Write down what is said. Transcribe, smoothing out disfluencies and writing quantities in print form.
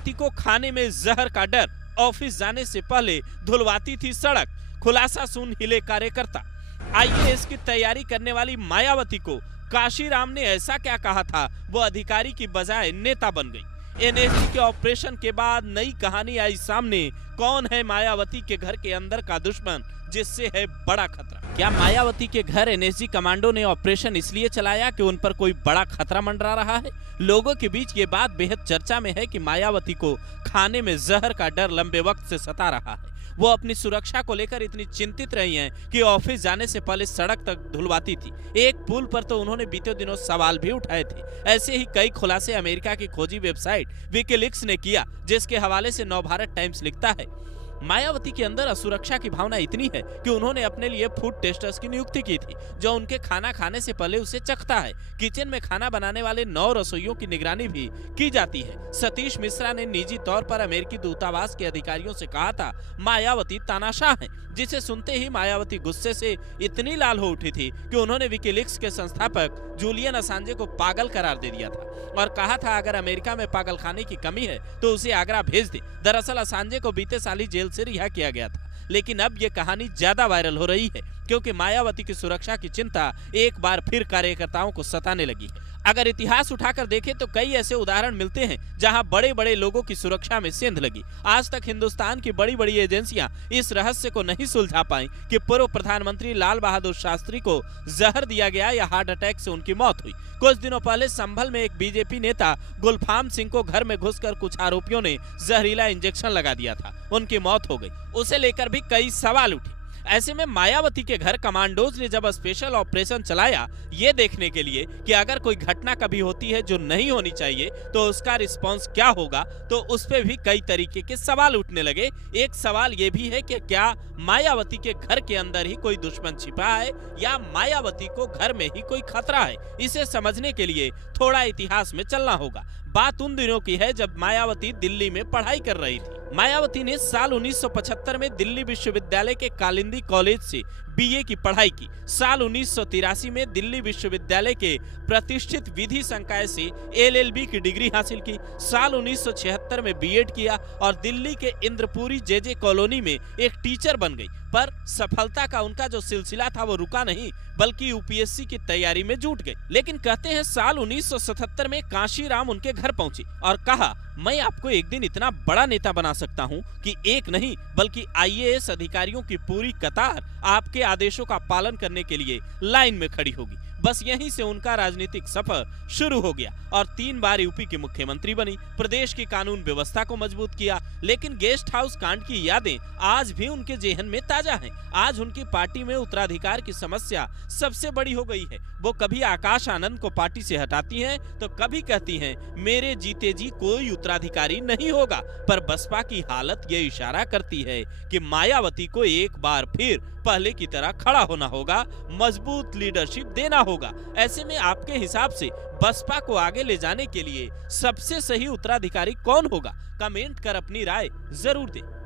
मायावती को खाने में जहर का डर, ऑफिस जाने से पहले धुलवाती थी सड़क, खुलासा सुन हिले कार्यकर्ता। आईएएस की तैयारी करने वाली मायावती को काशीराम ने ऐसा क्या कहा था, वो अधिकारी की बजाय नेता बन गई। एनएसजी के ऑपरेशन के बाद नई कहानी आई सामने। कौन है मायावती के घर के अंदर का दुश्मन, जिससे है बड़ा खतरा? क्या मायावती के घर एनएसजी कमांडो ने ऑपरेशन इसलिए चलाया कि उन पर कोई बड़ा खतरा मंडरा रहा है? लोगों के बीच ये बात बेहद चर्चा में है कि मायावती को खाने में जहर का डर लंबे वक्त से सता रहा है। वो अपनी सुरक्षा को लेकर इतनी चिंतित रही हैं कि ऑफिस जाने से पहले सड़क तक धुलवाती थी। एक पुल पर तो उन्होंने बीते दिनों सवाल भी उठाए थे। ऐसे ही कई खुलासे अमेरिका की खोजी वेबसाइट विकीलीक्स ने किया, जिसके हवाले से नवभारत टाइम्स लिखता है, मायावती के अंदर असुरक्षा की भावना इतनी है कि उन्होंने अपने लिए फूड टेस्टर्स की नियुक्ति की थी, जो उनके खाना खाने से पहले उसे चखता है। किचन में खाना बनाने वाले 9 रसोइयों की निगरानी भी की जाती है। सतीश मिश्रा ने निजी तौर पर अमेरिकी दूतावास के अधिकारियों से कहा था, मायावती तानाशाह है, जिसे सुनते ही मायावती गुस्से से इतनी लाल हो उठी थी कि उन्होंने विकीलीक्स के संस्थापक जूलियन असांजे को पागल करार दे दिया था और कहा था, अगर अमेरिका में पागलखाने की कमी है तो उसे आगरा भेज दे। दरअसल असांजे को बीते साल ही जेल से रिहा किया गया था, लेकिन अब ये कहानी ज्यादा वायरल हो रही है क्योंकि मायावती की सुरक्षा की चिंता एक बार फिर कार्यकर्ताओं को सताने लगी है। अगर इतिहास उठाकर देखें तो कई ऐसे उदाहरण मिलते हैं जहां बड़े बड़े लोगों की सुरक्षा में सेंध लगी। आज तक हिंदुस्तान की बड़ी बड़ी एजेंसियां इस रहस्य को नहीं सुलझा पाई कि पूर्व प्रधानमंत्री लाल बहादुर शास्त्री को जहर दिया गया या हार्ट अटैक से उनकी मौत हुई। कुछ दिनों पहले संभल में एक बीजेपी नेता गुलफाम सिंह को घर में घुसकर कुछ आरोपियों ने जहरीला इंजेक्शन लगा दिया था, उनकी मौत हो गई। उसे लेकर भी कई सवाल उठे। ऐसे में मायावती के घर कमांडोज ने जब स्पेशल ऑपरेशन चलाया, ये देखने के लिए कि अगर कोई घटना कभी होती है जो नहीं होनी चाहिए तो उसका रिस्पांस क्या होगा, तो उस पे भी कई तरीके के सवाल उठने लगे। एक सवाल ये भी है कि क्या मायावती के घर के अंदर ही कोई दुश्मन छिपा है या मायावती को घर में ही कोई खतरा है? इसे समझने के लिए थोड़ा इतिहास में चलना होगा। बात उन दिनों की है जब मायावती दिल्ली में पढ़ाई कर रही थी। मायावती ने साल 1975 में दिल्ली विश्वविद्यालय के कालिंदी कॉलेज से बीए की पढ़ाई की। साल 1983 में दिल्ली विश्वविद्यालय के प्रतिष्ठित विधि संकाय से एलएलबी की डिग्री हासिल की। साल 1976 में बीएड किया और दिल्ली के इंद्रपुरी जेजे कॉलोनी में एक टीचर बन गई। पर सफलता का उनका जो सिलसिला था वो रुका नहीं, बल्कि यूपीएससी की तैयारी में जुट गए। लेकिन कहते हैं साल 1977 में काशीराम उनके घर पहुंचे और कहा, मैं आपको एक दिन इतना बड़ा नेता बना सकता हूं कि एक नहीं बल्कि आईएएस अधिकारियों की पूरी कतार आपके आदेशों का पालन करने के लिए लाइन में खड़ी होगी। बस यहीं से उनका राजनीतिक सफर शुरू हो गया और 3 बार यूपी की मुख्यमंत्री बनी, प्रदेश की कानून व्यवस्था को मजबूत किया। लेकिन गेस्ट हाउस कांड की यादें आज भी उनके जेहन में ताजा हैं। आज उनकी पार्टी में उत्तराधिकार की समस्या सबसे बड़ी हो गई है। वो कभी आकाश आनंद को पार्टी से हटाती हैं तो कभी कहती हैं, मेरे जीते जी कोई उत्तराधिकारी नहीं होगा। पर बसपा की हालत ये इशारा करती है कि मायावती को एक बार फिर पहले की तरह खड़ा होना होगा, मजबूत लीडरशिप देना होगा। ऐसे में आपके हिसाब से बसपा को आगे ले जाने के लिए सबसे सही उत्तराधिकारी कौन होगा? कमेंट कर अपनी राय जरूर दें।